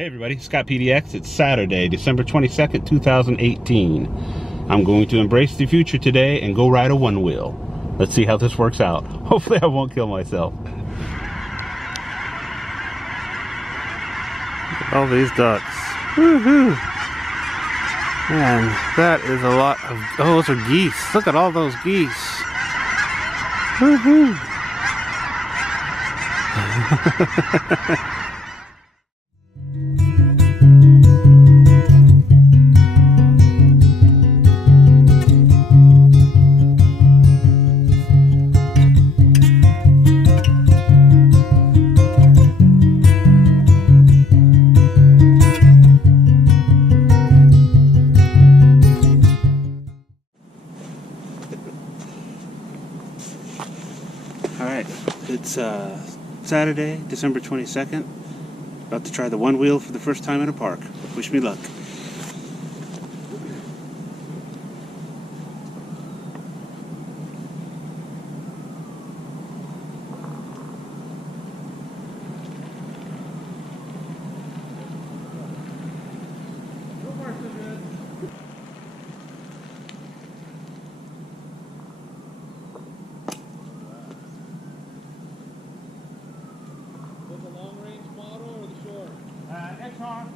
Hey everybody, Scott PDX. It's Saturday, December 22nd, 2018. I'm going to embrace the future today and go ride a OneWheel. Let's see how this works out. Hopefully I won't kill myself. Look at all these ducks. Woohoo! Man, that is a lot of... Oh, those are geese. Look at all those geese. Woohoo! Alright, it's Saturday, December 22nd. About to try the OneWheel for the first time in a park. Wish me luck.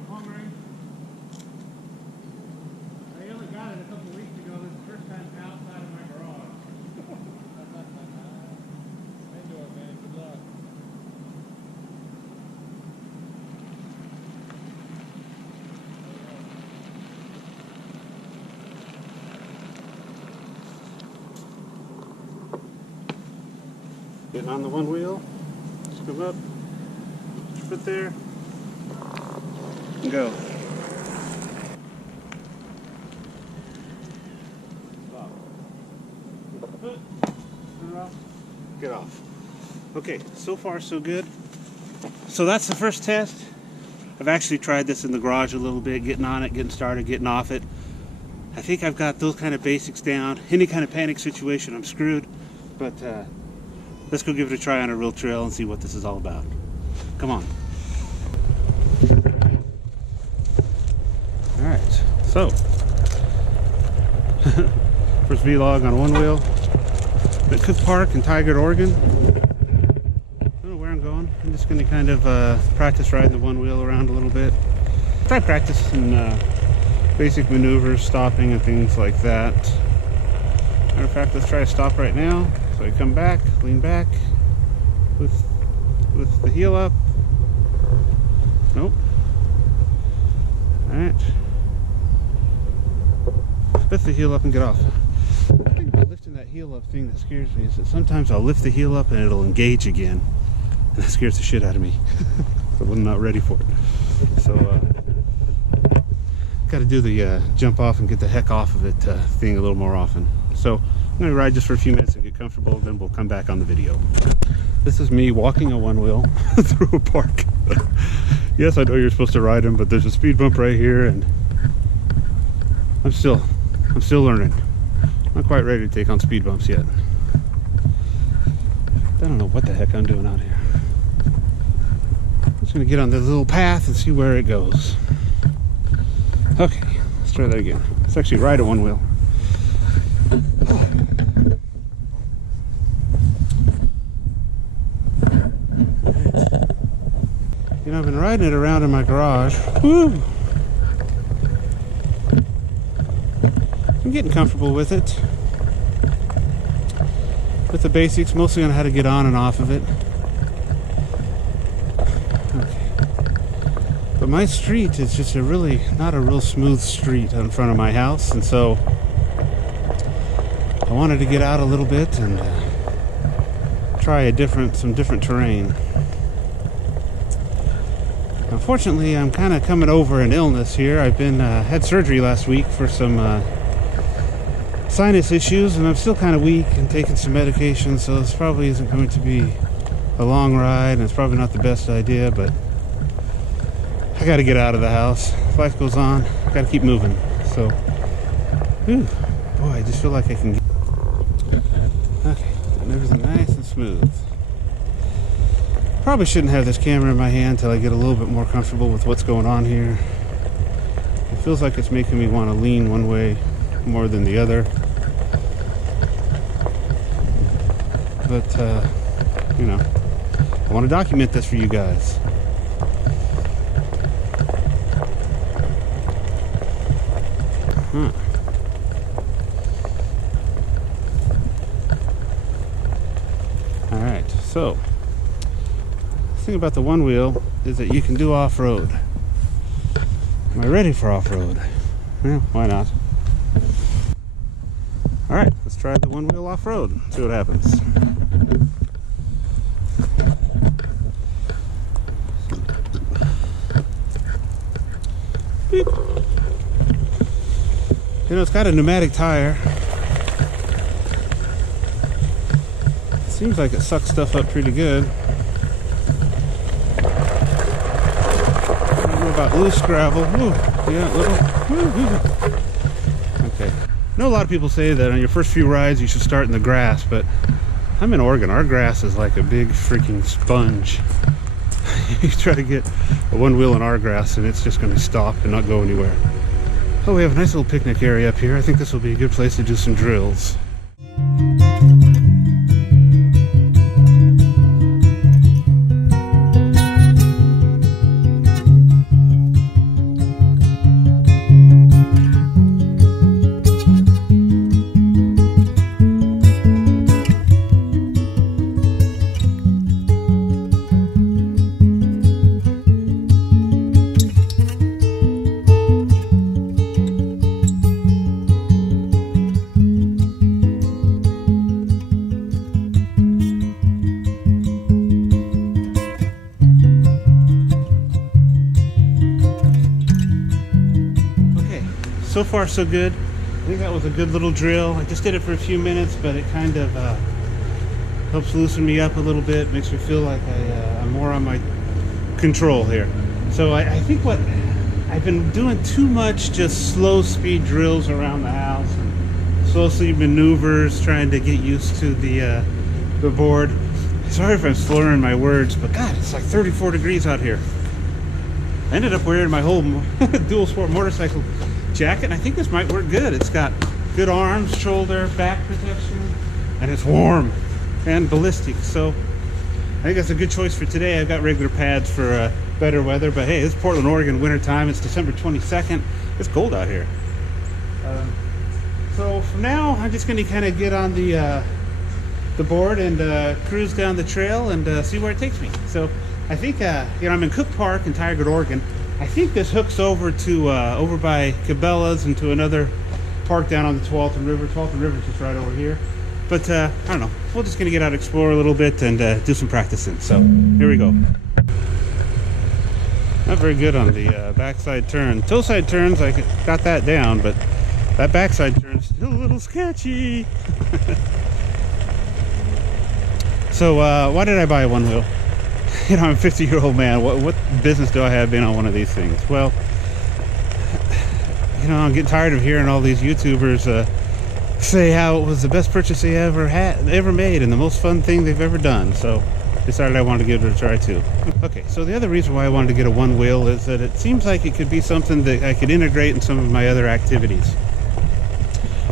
Long range. I only got it a couple weeks ago. This is the first time outside of my garage. Into it, man. Good luck. Getting on the OneWheel. Just come up. Put there. Go. Get off. Okay, so far so good. So that's the first test. I've actually tried this in the garage a little bit, getting on it, getting started, getting off it. I think I've got those kind of basics down. Any kind of panic situation, I'm screwed. But let's go give it a try on a real trail and see what this is all about. Come on. Alright, so first vlog on OneWheel at Cook Park in Tigard, Oregon. I don't know where I'm going. I'm just going to kind of practice riding the OneWheel around a little bit. Try practicing basic maneuvers, stopping and things like that. Matter of fact, let's try to stop right now. So I come back, lean back with the heel up. Nope. Alright. Lift the heel up and get off. The thing about lifting that heel up thing that scares me is that sometimes I'll lift the heel up and it'll engage again. And that scares the shit out of me. So I'm not ready for it. So, got to do the jump off and get the heck off of it thing a little more often. So I'm going to ride just for a few minutes and get comfortable, then we'll come back on the video. This is me walking a OneWheel through a park. Yes, I know you're supposed to ride them, but there's a speed bump right here, and I'm still learning. Not quite ready to take on speed bumps yet. I don't know what the heck I'm doing out here. I'm just gonna get on this little path and see where it goes. Okay, let's try that again. Let's actually ride a OneWheel. You know, I've been riding it around in my garage. Woo! I'm getting comfortable with it. With the basics, mostly on how to get on and off of it. Okay. But my street is just not a real smooth street in front of my house, and so I wanted to get out a little bit and try some different terrain. Unfortunately, I'm kind of coming over an illness here. I've been had surgery last week for some sinus issues, and I'm still kind of weak and taking some medication, so this probably isn't going to be a long ride, and it's probably not the best idea, but I got to get out of the house. Life goes on. Got to keep moving. So, whew, boy, I just feel like I can get... Okay, and everything nice and smooth. Probably shouldn't have this camera in my hand until I get a little bit more comfortable with what's going on here. It feels like it's making me want to lean one way more than the other. But, you know, I want to document this for you guys. Huh. Alright, so the thing about the OneWheel is that you can do off-road. Am I ready for off-road? Yeah, why not? Alright, let's try the OneWheel off-road, see what happens. Beep. You know, it's got a pneumatic tire. Seems like it sucks stuff up pretty good. I don't know about loose gravel. Ooh, yeah, little. Okay. I know a lot of people say that on your first few rides you should start in the grass, but I'm in Oregon. Our grass is like a big freaking sponge. You try to get a OneWheel in our grass and it's just going to stop and not go anywhere. Oh, we have a nice little picnic area up here. I think this will be a good place to do some drills. So far so good. I think that was a good little drill. I just did it for a few minutes, but it kind of helps loosen me up a little bit, makes me feel like I'm more on my control here. So I think what I've been doing too much just slow speed drills around the house and slow speed maneuvers, trying to get used to the board. Sorry if I'm slurring my words, but God, it's like 34 degrees out here. I ended up wearing my whole dual sport motorcycle jacket, and I think this might work good. It's got good arms, shoulder, back protection, and it's warm and ballistic. So I think that's a good choice for today. I've got regular pads for better weather, but hey, it's Portland, Oregon, winter time. It's December 22nd. It's cold out here. So for now, I'm just going to kind of get on the board and cruise down the trail and see where it takes me. So I think you know, I'm in Cook Park in Tigard, Oregon. I think this hooks over to over by Cabela's and to another park down on the Tualatin River. Tualatin River is just right over here. But I don't know. We're just going to get out, explore a little bit, and do some practicing. So here we go. Not very good on the backside turn. Toe side turns, I got that down, but that backside turn's still a little sketchy. So why did I buy a OneWheel? You know, I'm a 50-year-old man. What business do I have being on one of these things? Well, you know, I'm getting tired of hearing all these YouTubers say how it was the best purchase they ever made and the most fun thing they've ever done. So decided I wanted to give it a try too. Okay, so the other reason why I wanted to get a OneWheel is that it seems like it could be something that I could integrate in some of my other activities.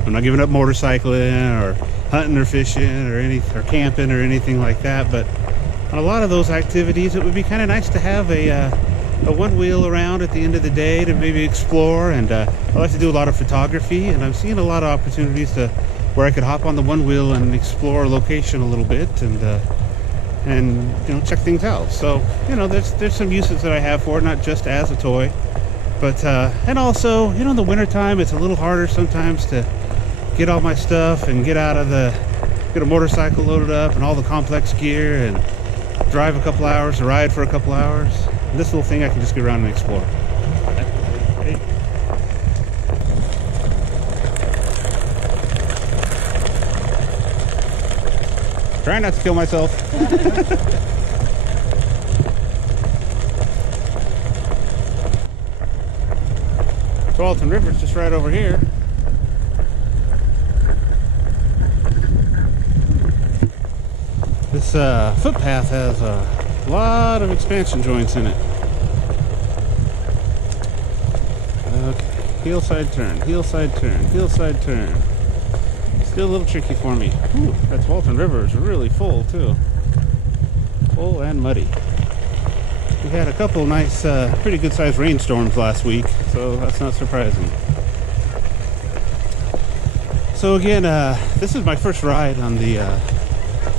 I'm not giving up motorcycling or hunting or fishing or camping or anything like that, but on a lot of those activities, it would be kind of nice to have a OneWheel around at the end of the day to maybe explore. And I like to do a lot of photography, and I'm seeing a lot of opportunities to where I could hop on the OneWheel and explore a location a little bit and you know, check things out. So you know, there's some uses that I have for it, not just as a toy, but and also, you know, in the wintertime it's a little harder sometimes to get all my stuff and get a motorcycle loaded up and all the complex gear and drive a couple hours or ride for a couple hours. And this little thing I can just get around and explore. Hey. Trying not to kill myself. Tualatin River's just right over here. This footpath has A lot of expansion joints in it. Okay, heel side turn, heel side turn, heel side turn. Still a little tricky for me. Ooh, that Walton River is really full too. Full and muddy. We had a couple nice, pretty good sized rainstorms last week, so that's not surprising. So again, this is my first ride on the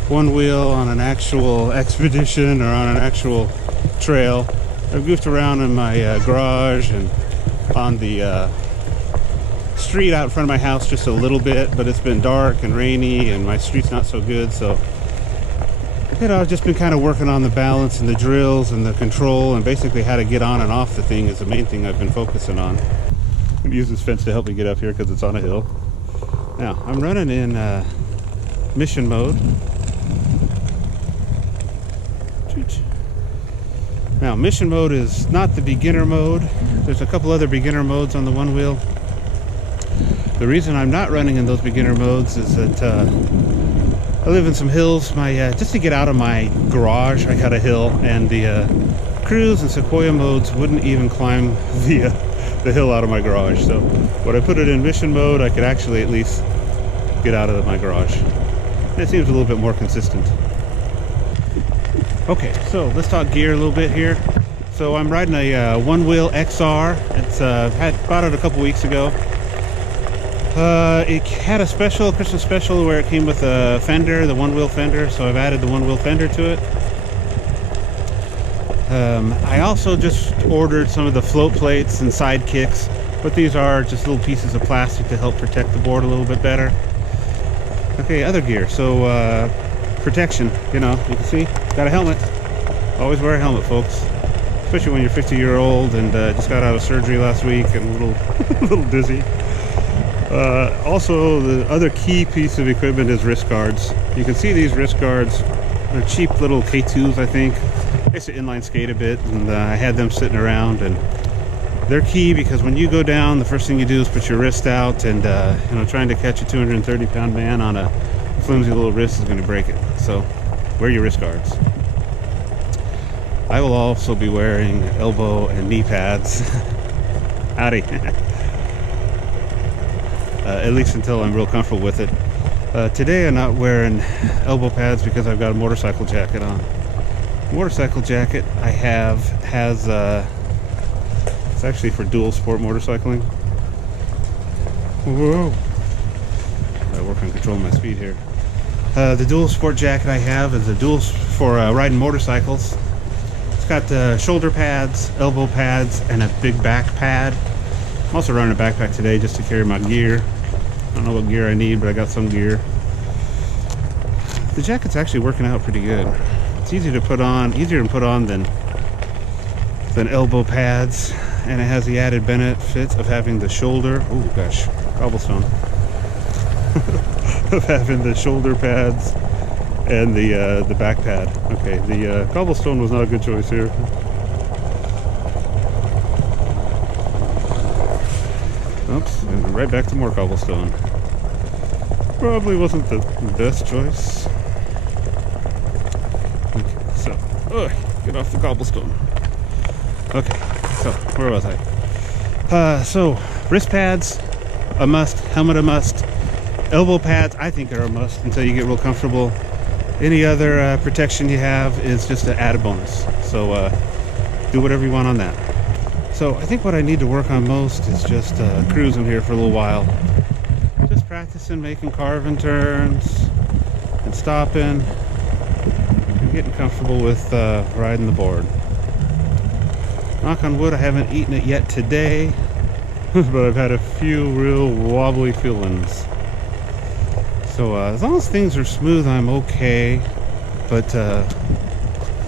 OneWheel on an actual expedition or on an actual trail. I've goofed around in my garage and on the street out in front of my house just a little bit, but it's been dark and rainy and my street's not so good, so you know, I've just been kind of working on the balance and the drills and the control and basically how to get on and off the thing is the main thing I've been focusing on. I'm gonna use this fence to help me get up here because it's on a hill. Now I'm running in mission mode. Now mission mode is not the beginner mode. There's a couple other beginner modes on the OneWheel. The reason I'm not running in those beginner modes is that I live in some hills. My just to get out of my garage, I got a hill, and the cruise and Sequoia modes wouldn't even climb the hill out of my garage. So when I put it in mission mode, I could actually at least get out of my garage. It seems a little bit more consistent. Okay, so let's talk gear a little bit here. So I'm riding a OneWheel XR. It's bought it a couple weeks ago. It had a special, Christmas special, where it came with a fender, the OneWheel fender, so I've added the OneWheel fender to it. I also just ordered some of the float plates and side kicks. What these are, just little pieces of plastic to help protect the board a little bit better. Okay, other gear. So, protection, you know, you can see, got a helmet. Always wear a helmet, folks. Especially when you're 50-year-old and just got out of surgery last week and a little dizzy. Also, the other key piece of equipment is wrist guards. You can see these wrist guards. They're cheap little K2s, I think. I used to inline skate a bit, and I had them sitting around, and they're key because when you go down, the first thing you do is put your wrist out, and you know, trying to catch a 230-pound man on a flimsy little wrist is going to break it. So, wear your wrist guards. I will also be wearing elbow and knee pads. Howdy. At least until I'm real comfortable with it. Today I'm not wearing elbow pads because I've got a motorcycle jacket on. The motorcycle jacket I have has, it's actually for dual sport motorcycling. Whoa! I work on controlling my speed here. The dual sport jacket I have is a dual for riding motorcycles. It's got shoulder pads, elbow pads, and a big back pad. I'm also running a backpack today just to carry my gear. I don't know what gear I need, but I got some gear. The jacket's actually working out pretty good. It's easy to put on, easier to put on than elbow pads, and it has the added benefit of having the shoulder. Oh gosh, cobblestone. Of having the shoulder pads and the back pad. Okay, the cobblestone was not a good choice here. Oops, and right back to more cobblestone. Probably wasn't the best choice. Okay, so, get off the cobblestone. Okay, so, where was I? So, wrist pads, a must. Helmet, a must. Elbow pads, I think, are a must until you get real comfortable. Any other protection you have is just an added bonus. So, do whatever you want on that. So I think what I need to work on most is just cruising here for a little while. Just practicing making carving turns and stopping and getting comfortable with riding the board. Knock on wood, I haven't eaten it yet today, but I've had a few real wobbly feelings. So as long as things are smooth, I'm okay, but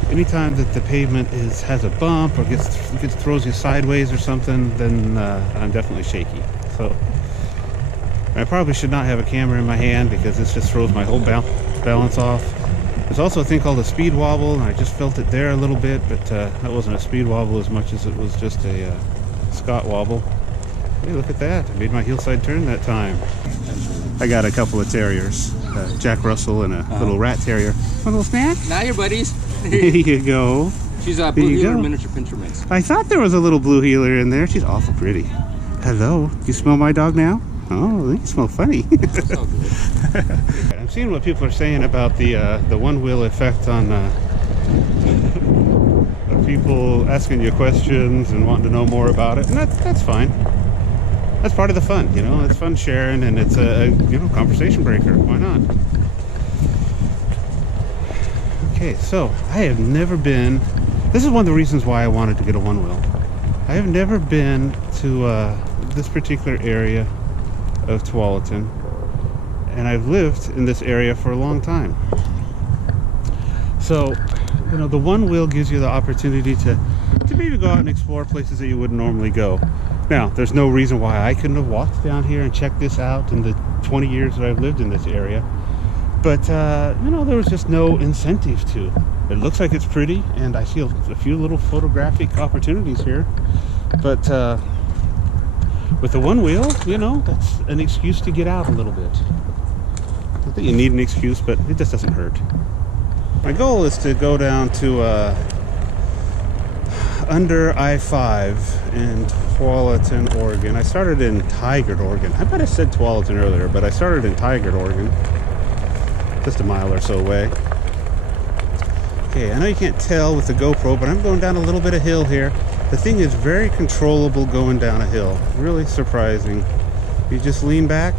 anytime that the pavement has a bump or throws you sideways or something, then I'm definitely shaky. So I probably should not have a camera in my hand because this just throws my whole balance off. There's also a thing called a speed wobble, and I just felt it there a little bit, but that wasn't a speed wobble as much as it was just a Scott wobble. Hey, look at that. I made my heel side turn that time. I got a couple of terriers, Jack Russell and a little rat terrier. Want a little snack? Now you're buddies. There you go. She's a blue heeler miniature pinscher mix. I thought there was a little blue heeler in there. She's awful pretty. Hello. You smell my dog now? Oh, you smell funny. That's all good. I'm seeing what people are saying about the OneWheel effect on people asking you questions and wanting to know more about it, and that's fine. That's part of the fun, you know. It's fun sharing, and it's a conversation breaker. Why not? Okay, so I have never been. This is one of the reasons why I wanted to get a OneWheel. I have never been to this particular area of Tualatin, and I've lived in this area for a long time. So, you know, the OneWheel gives you the opportunity to maybe go out and explore places that you wouldn't normally go. Now, there's no reason why I couldn't have walked down here and checked this out in the 20 years that I've lived in this area. But, you know, there was just no incentive to. It looks like it's pretty, and I see a few little photographic opportunities here. But with the OneWheel, you know, that's an excuse to get out a little bit. Not that you need an excuse, but it just doesn't hurt. My goal is to go down to under I-5 in Tualatin, Oregon. I started in Tigard, Oregon. I might have said Tualatin earlier, but I started in Tigard, Oregon. Just a mile or so away. Okay, I know you can't tell with the GoPro, but I'm going down a little bit of hill here. The thing is very controllable going down a hill. Really surprising. You just lean back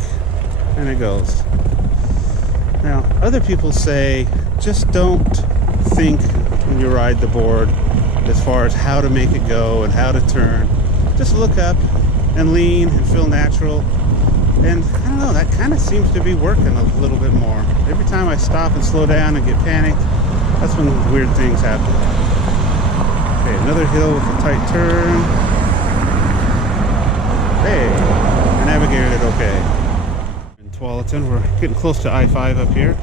and it goes. Now, other people say just don't think when you ride the board as far as how to make it go and how to turn. Just look up and lean and feel natural. And I don't know, that kind of seems to be working a little bit more. Every time I stop and slow down and get panicked, that's when weird things happen. Okay, another hill with a tight turn. Hey, I navigated it okay. In Tualatin, we're getting close to I-5 up here.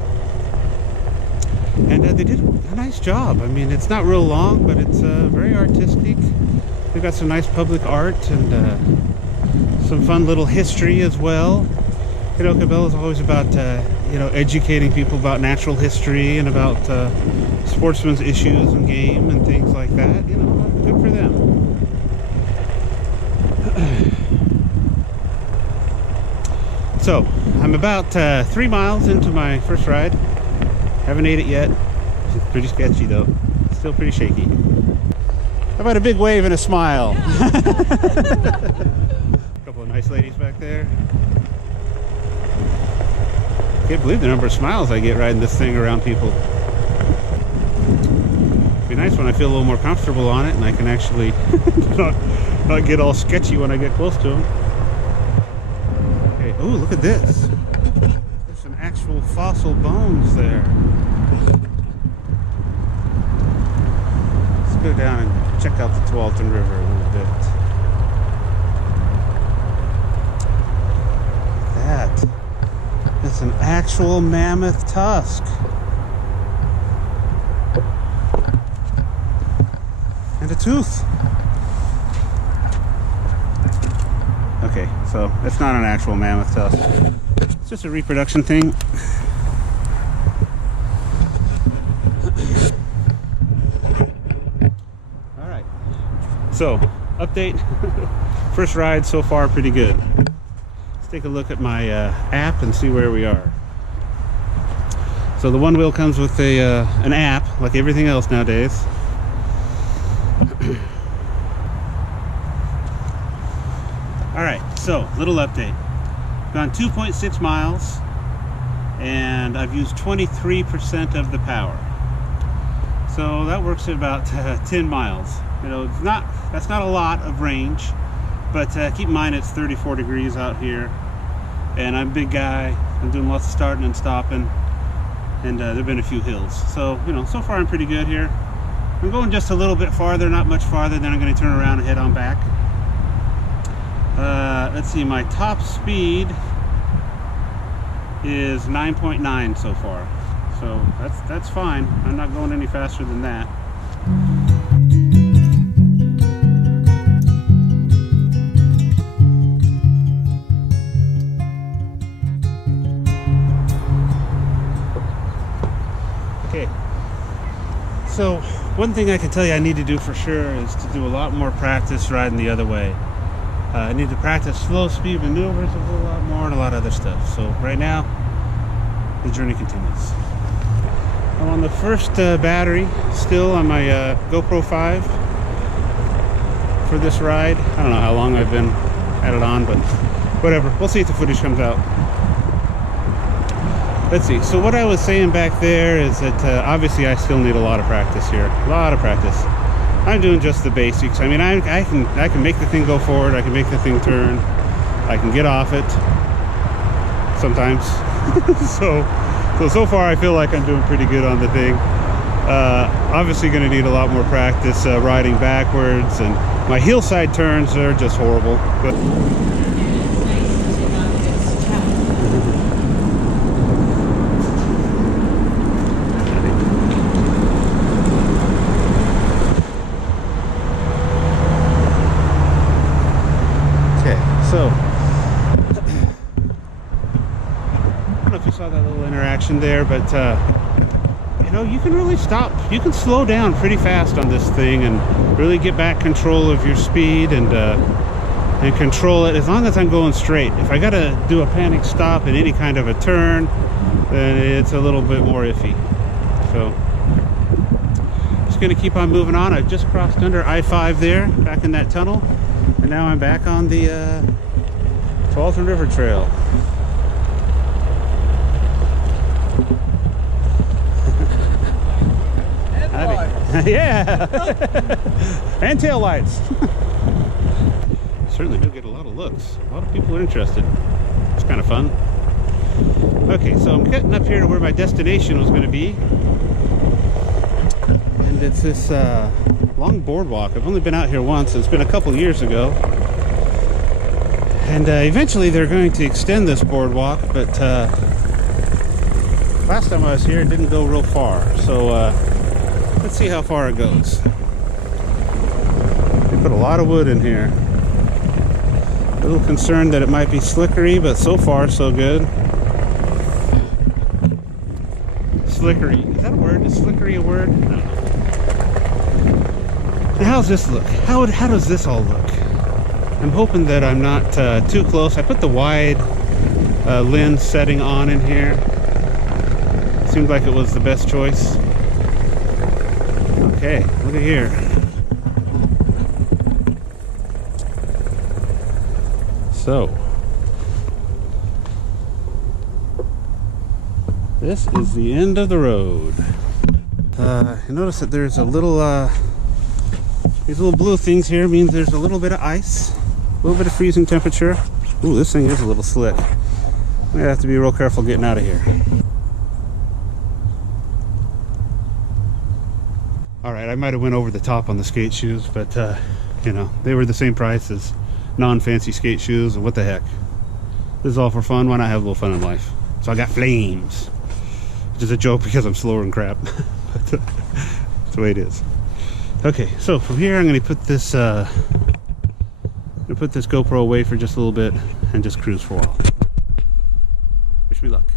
And they did a nice job. I mean, it's not real long, but it's very artistic. They've got some nice public art and some fun little history as well. You know, Cabela's always about, you know, educating people about natural history and about sportsmen's issues and game and things like that. You know, good for them. So, I'm about 3 miles into my first ride. Haven't ate it yet. It's pretty sketchy though. Still pretty shaky. How about a big wave and a smile? A couple of nice ladies back there. Can't believe the number of smiles I get riding this thing around people. It'd be nice when I feel a little more comfortable on it and I can actually not get all sketchy when I get close to them. Okay, oh, look at this. There's some actual fossil bones there. Let's go down and check out the Tualatin River a little bit. That. It's an actual mammoth tusk. And a tooth. Okay, so it's not an actual mammoth tusk. It's just a reproduction thing. Alright. So, update. First ride so far pretty good. Take a look at my app and see where we are. So the OneWheel comes with an app like everything else nowadays. Alright, so little update. Gone 2.6 miles and I've used 23% of the power. So that works at about 10 miles. You know, that's not a lot of range, but keep in mind it's 34 degrees out here. And I'm a big guy, I'm doing lots of starting and stopping, and there have been a few hills. So, you know, so far I'm pretty good here. I'm going just a little bit farther, not much farther, then I'm going to turn around and head on back. Let's see, my top speed is 9.9 so far. So that's fine. I'm not going any faster than that. So one thing I can tell you I need to do for sure is to do a lot more practice riding the other way. I need to practice slow speed maneuvers a whole lot more and a lot of other stuff. So right now, the journey continues. I'm on the first battery, still on my GoPro 5 for this ride. I don't know how long I've been at it on, but whatever. We'll see if the footage comes out. Let's see. So what I was saying back there is that obviously I still need a lot of practice here. A lot of practice. I'm doing just the basics. I mean, I can make the thing go forward. I can make the thing turn. I can get off it sometimes. So far I feel like I'm doing pretty good on the thing. Obviously going to need a lot more practice riding backwards, and my hillside turns are just horrible. But so, I don't know if you saw that little interaction there, but you know, you can really stop. You can slow down pretty fast on this thing and really get back control of your speed and control it as long as I'm going straight. If I gotta do a panic stop in any kind of a turn, then it's a little bit more iffy. So, just gonna keep on moving on. I've just crossed under I-5 there, back in that tunnel. And now I'm back on the Falton River Trail. Yeah! And tail lights. Certainly do get a lot of looks. A lot of people are interested. It's kind of fun. Okay, so I'm cutting up here to where my destination was going to be. And it's this long boardwalk. I've only been out here once. It's been a couple years ago. And eventually they're going to extend this boardwalk, but last time I was here it didn't go real far. So let's see how far it goes. They put a lot of wood in here. A little concerned that it might be slickery, but so far so good. Slickery. Is that a word? Is slickery a word? I don't know. Now, how's this look? How does this all look? I'm hoping that I'm not too close. I put the wide lens setting on in here. Seemed like it was the best choice. Okay, look at here. So, this is the end of the road. You notice that there's a little, these little blue things here means there's a little bit of ice, a little bit of freezing temperature. Ooh, this thing is a little slick. I'm gonna have to be real careful getting out of here. All right, I might have went over the top on the skate shoes, but you know, they were the same price as non-fancy skate shoes, and what the heck. This is all for fun. Why not have a little fun in life? So I got flames, which is a joke because I'm slower than crap. But that's the way it is. Okay, so from here I'm going to put this GoPro away for just a little bit and just cruise for a while. Wish me luck.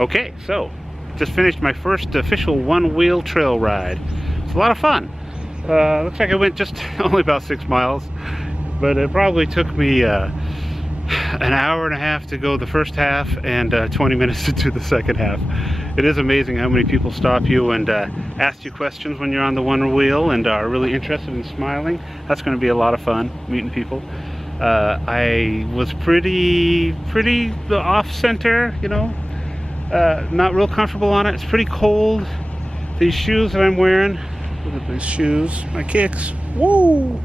Okay, so just finished my first official one-wheel trail ride. It's a lot of fun. Looks like I went just only about 6 miles, but it probably took me an hour and a half to go the first half and 20 minutes to do the second half. It is amazing how many people stop you and ask you questions when you're on the OneWheel and are really interested in smiling. That's going to be a lot of fun, meeting people. I was pretty off center, you know, not real comfortable on it. It's pretty cold. These shoes that I'm wearing, look at these shoes, my kicks, woo,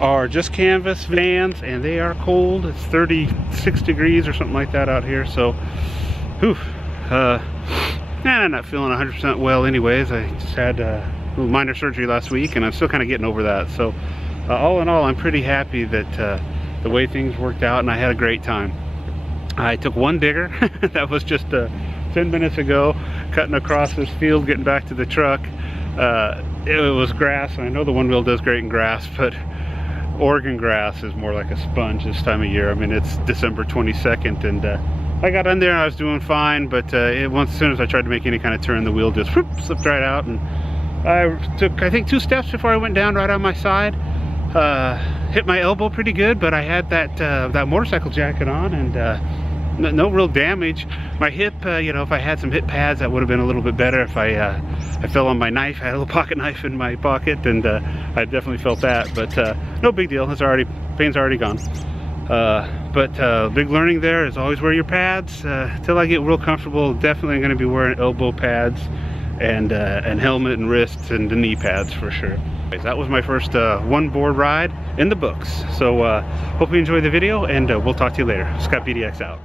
are just canvas Vans, and they are cold. It's 36 degrees or something like that out here, so whew, I'm not feeling 100% well anyways. I just had a little minor surgery last week, and I'm still kind of getting over that. So all in all, I'm pretty happy that the way things worked out, and I had a great time. I took one digger that was just 10 minutes ago, cutting across this field, getting back to the truck. It was grass, and I know the OneWheel does great in grass, but Oregon grass is more like a sponge this time of year. I mean, it's December 22nd, and I got in there and I was doing fine, but as soon as I tried to make any kind of turn, the wheel just whoop, slipped right out, and I took, I think, 2 steps before I went down right on my side. Hit my elbow pretty good, but I had that motorcycle jacket on, and no real damage. My hip, you know, if I had some hip pads, that would have been a little bit better. If I fell on my knife, I had a little pocket knife in my pocket, and I definitely felt that. But no big deal. It's already, pain's already gone. But big learning there is always wear your pads. Till I get real comfortable, definitely going to be wearing elbow pads and helmet and wrists and the knee pads for sure. That was my first one board ride in the books. So hope you enjoyed the video, and we'll talk to you later. Scott PDX out.